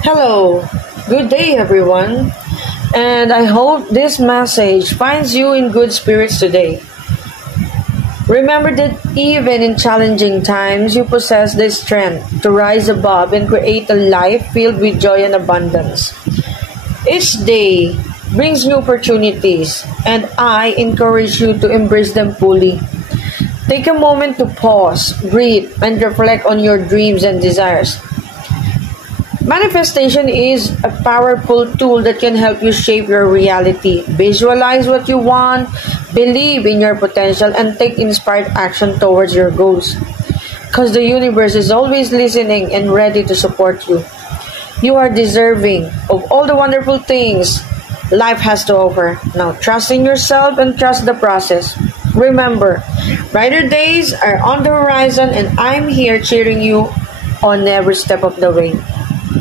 Hello, good day everyone, and I hope this message finds you in good spirits today. Remember that even in challenging times, you possess the strength to rise above and create a life filled with joy and abundance. Each day brings new opportunities, and I encourage you to embrace them fully. Take a moment to pause, breathe, and reflect on your dreams and desires. Manifestation is a powerful tool that can help you shape your reality. Visualize what you want, believe in your potential, and take inspired action towards your goals. Because the universe is always listening and ready to support you. You are deserving of all the wonderful things life has to offer. Now, trust in yourself and trust the process. Remember, brighter days are on the horizon, and I'm here cheering you on every step of the way.